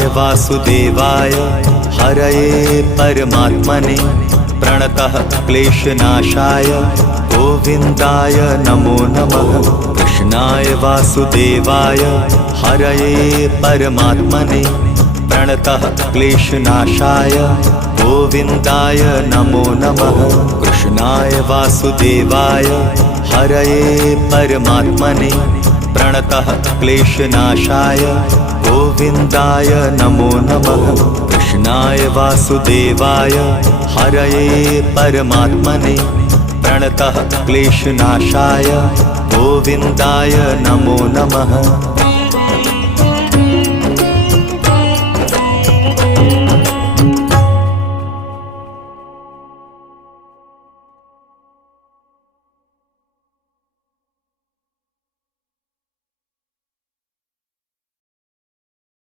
कृष्णाय वासुदेवाय हरये परमात्मने प्रणतः क्लेशनाशाय गोविन्दाय नमो नमः। कृष्णाय वासुदेवाय हरये परमात्मने प्रणतः क्लेशनाशाय गोविन्दाय नमो नमः। कृष्णाय वासुदेवाय हरये परमात्मने प्रणतः क्लेशनाशाय गोविन्दाय नमो नमः। कृष्णाय वासुदेवाय हरये परमात्मने प्रणतः क्लेशनाशाय गोविन्दाय नमो नमः।